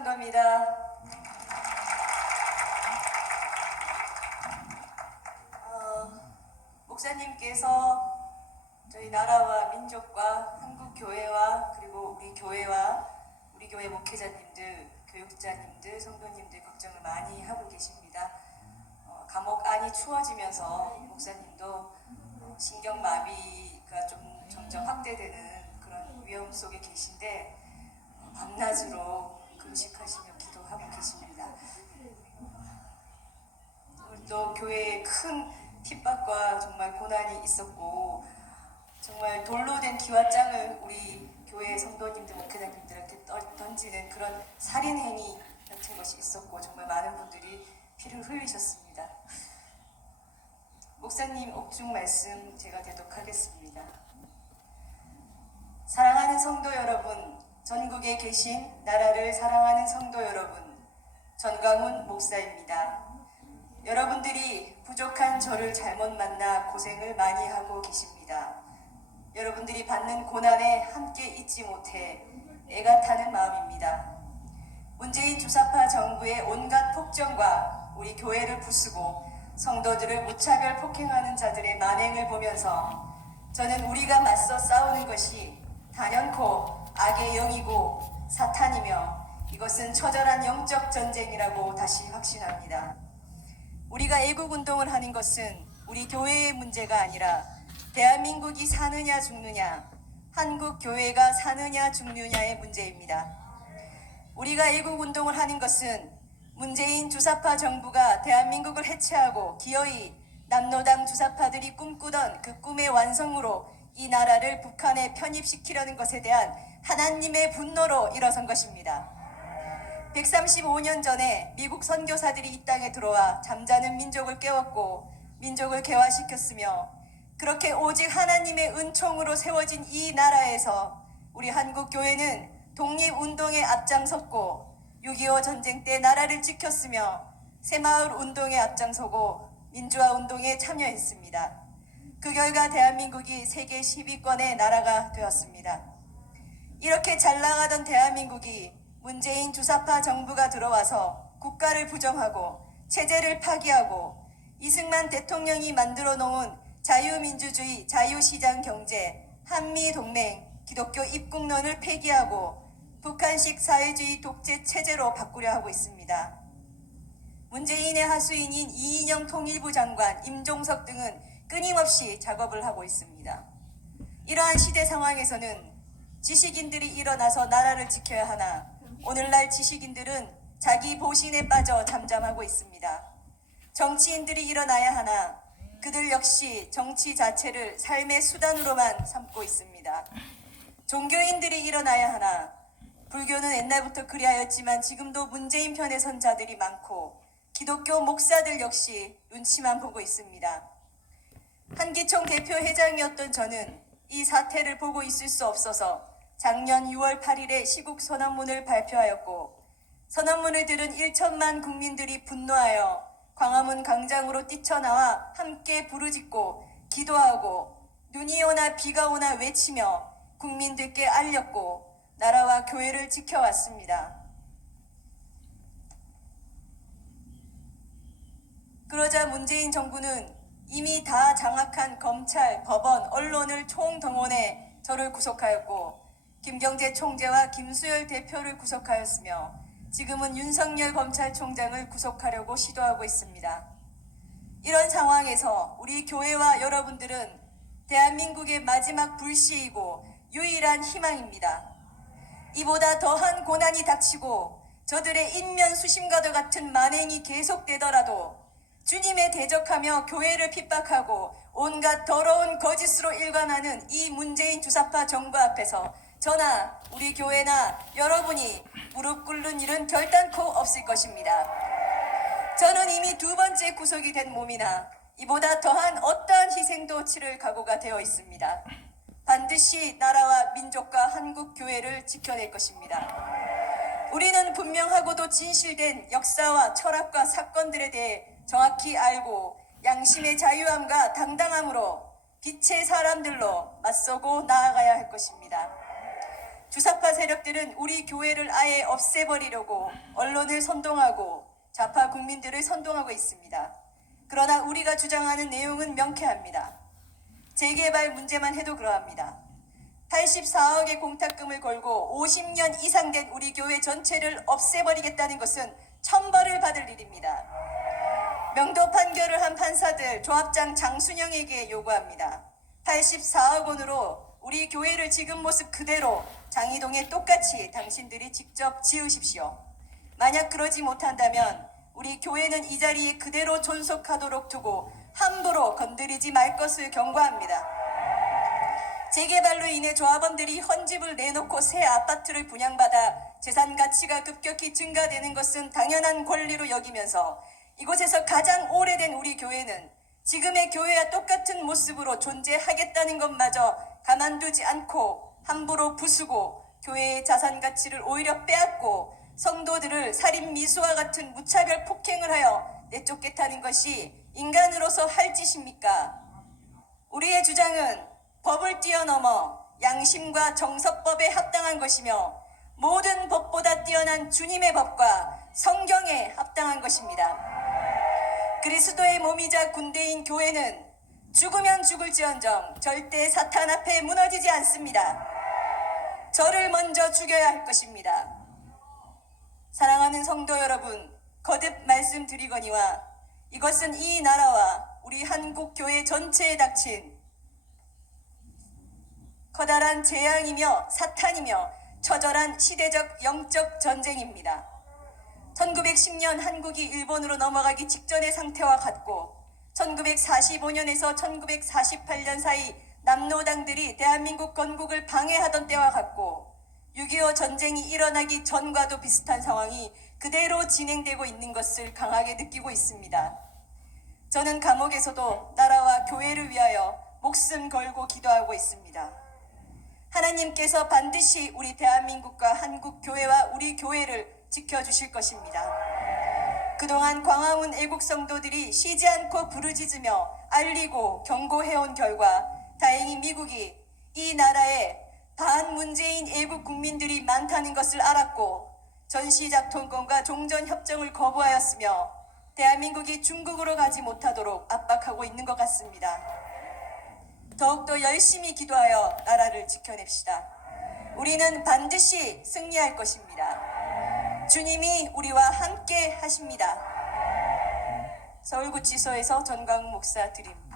성도입니다. 목사님께서 저희 나라와 민족과 한국 교회와 그리고 우리 교회와 우리 교회 목회자님들, 교육자님들, 성도님들 걱정을 많이 하고 계십니다. 감옥 안이 추워지면서 목사님도 신경마비가 좀 점점 확대되는 그런 위험 속에 계신데 밤낮으로 금식하시며 기도하고 계십니다. 우리 또 교회에 큰 핍박과 정말 고난이 있었고 정말 돌로 된 기와장을 우리 교회 성도님들, 목회자님들한테 던지는 그런 살인행위 같은 것이 있었고 정말 많은 분들이 피를 흘리셨습니다. 목사님 옥중 말씀 제가 대독하겠습니다. 사랑하는 성도 여러분, 전국에 계신 나라를 사랑하는 성도 여러분, 전광훈 목사입니다. 여러분들이 부족한 저를 잘못 만나 고생을 많이 하고 계십니다. 여러분들이 받는 고난에 함께 있지 못해 애가 타는 마음입니다. 문재인 주사파 정부의 온갖 폭정과 우리 교회를 부수고 성도들을 무차별 폭행하는 자들의 만행을 보면서 저는 우리가 맞서 싸우는 것이 단연코 악의 영이고 사탄이며 이것은 처절한 영적 전쟁이라고 다시 확신합니다. 우리가 애국운동을 하는 것은 우리 교회의 문제가 아니라 대한민국이 사느냐 죽느냐, 한국 교회가 사느냐 죽느냐의 문제입니다. 우리가 애국운동을 하는 것은 문재인 주사파 정부가 대한민국을 해체하고 기어이 남노당 주사파들이 꿈꾸던 그 꿈의 완성으로 이 나라를 북한에 편입시키려는 것에 대한 하나님의 분노로 일어선 것입니다. 135년 전에 미국 선교사들이 이 땅에 들어와 잠자는 민족을 깨웠고 민족을 개화시켰으며 그렇게 오직 하나님의 은총으로 세워진 이 나라에서 우리 한국 교회는 독립운동에 앞장섰고 6.25 전쟁 때 나라를 지켰으며 새마을 운동에 앞장서고 민주화 운동에 참여했습니다. 그 결과 대한민국이 세계 10위권의 나라가 되었습니다. 이렇게 잘 나가던 대한민국이 문재인 주사파 정부가 들어와서 국가를 부정하고 체제를 파기하고 이승만 대통령이 만들어 놓은 자유민주주의, 자유시장 경제, 한미동맹, 기독교 입국론을 폐기하고 북한식 사회주의 독재 체제로 바꾸려 하고 있습니다. 문재인의 하수인인 이인영 통일부 장관, 임종석 등은 끊임없이 작업을 하고 있습니다. 이러한 시대 상황에서는 지식인들이 일어나서 나라를 지켜야 하나 오늘날 지식인들은 자기 보신에 빠져 잠잠하고 있습니다. 정치인들이 일어나야 하나 그들 역시 정치 자체를 삶의 수단으로만 삼고 있습니다. 종교인들이 일어나야 하나 불교는 옛날부터 그리하였지만 지금도 문재인 편에 선 자들이 많고 기독교 목사들 역시 눈치만 보고 있습니다. 한기총 대표 회장이었던 저는 이 사태를 보고 있을 수 없어서 작년 6월 8일에 시국 선언문을 발표하였고 선언문을 들은 1천만 국민들이 분노하여 광화문 광장으로 뛰쳐나와 함께 부르짖고 기도하고 눈이 오나 비가 오나 외치며 국민들께 알렸고 나라와 교회를 지켜왔습니다. 그러자 문재인 정부는 이미 다 장악한 검찰, 법원, 언론을 총동원해 저를 구속하였고 김경재 총재와 김수열 대표를 구속하였으며 지금은 윤석열 검찰총장을 구속하려고 시도하고 있습니다. 이런 상황에서 우리 교회와 여러분들은 대한민국의 마지막 불씨이고 유일한 희망입니다. 이보다 더한 고난이 닥치고 저들의 인면 수심과도 같은 만행이 계속되더라도 주님에 대적하며 교회를 핍박하고 온갖 더러운 거짓으로 일관하는 이 문재인 주사파 정부 앞에서 저나 우리 교회나 여러분이 무릎 꿇는 일은 결단코 없을 것입니다. 저는 이미 2번째 구속이 된 몸이나 이보다 더한 어떠한 희생도 치를 각오가 되어 있습니다. 반드시 나라와 민족과 한국 교회를 지켜낼 것입니다. 우리는 분명하고도 진실된 역사와 철학과 사건들에 대해 정확히 알고 양심의 자유함과 당당함으로 빛의 사람들로 맞서고 나아가야 할 것입니다. 주사파 세력들은 우리 교회를 아예 없애버리려고 언론을 선동하고 좌파 국민들을 선동하고 있습니다. 그러나 우리가 주장하는 내용은 명쾌합니다. 재개발 문제만 해도 그러합니다. 84억의 공탁금을 걸고 50년 이상 된 우리 교회 전체를 없애버리겠다는 것은 천벌을 받을 일입니다. 명도 판결을 한 판사들 조합장 장순영에게 요구합니다. 84억 원으로 우리 교회를 지금 모습 그대로 장이동에 똑같이 당신들이 직접 지으십시오. 만약 그러지 못한다면 우리 교회는 이 자리에 그대로 존속하도록 두고 함부로 건드리지 말 것을 경고합니다. 재개발로 인해 조합원들이 헌집을 내놓고 새 아파트를 분양받아 재산 가치가 급격히 증가되는 것은 당연한 권리로 여기면서 이곳에서 가장 오래된 우리 교회는 지금의 교회와 똑같은 모습으로 존재하겠다는 것마저 가만두지 않고 함부로 부수고 교회의 자산 가치를 오히려 빼앗고 성도들을 살인 미수와 같은 무차별 폭행을 하여 내쫓겠다는 것이 인간으로서 할 짓입니까? 우리의 주장은 법을 뛰어넘어 양심과 정서법에 합당한 것이며 모든 법보다 뛰어난 주님의 법과 성경에 합당한 것입니다. 그리스도의 몸이자 군대인 교회는 죽으면 죽을지언정 절대 사탄 앞에 무너지지 않습니다. 저를 먼저 죽여야 할 것입니다. 사랑하는 성도 여러분, 거듭 말씀드리거니와 이것은 이 나라와 우리 한국 교회 전체에 닥친 커다란 재앙이며 사탄이며 처절한 시대적 영적 전쟁입니다. 1910년 한국이 일본으로 넘어가기 직전의 상태와 같고 1945년에서 1948년 사이 남노당들이 대한민국 건국을 방해하던 때와 같고 6.25 전쟁이 일어나기 전과도 비슷한 상황이 그대로 진행되고 있는 것을 강하게 느끼고 있습니다. 저는 감옥에서도 나라와 교회를 위하여 목숨 걸고 기도하고 있습니다. 하나님께서 반드시 우리 대한민국과 한국 교회와 우리 교회를 지켜주실 것입니다. 그동안 광화문 애국 성도들이 쉬지 않고 부르짖으며 알리고 경고해온 결과 다행히 미국이 이 나라에 반문재인 애국 국민들이 많다는 것을 알았고 전시작통권과 종전협정을 거부하였으며 대한민국이 중국으로 가지 못하도록 압박하고 있는 것 같습니다. 더욱더 열심히 기도하여 나라를 지켜냅시다. 우리는 반드시 승리할 것입니다. 주님이 우리와 함께 하십니다. 서울구치소에서 전광훈 목사 드림.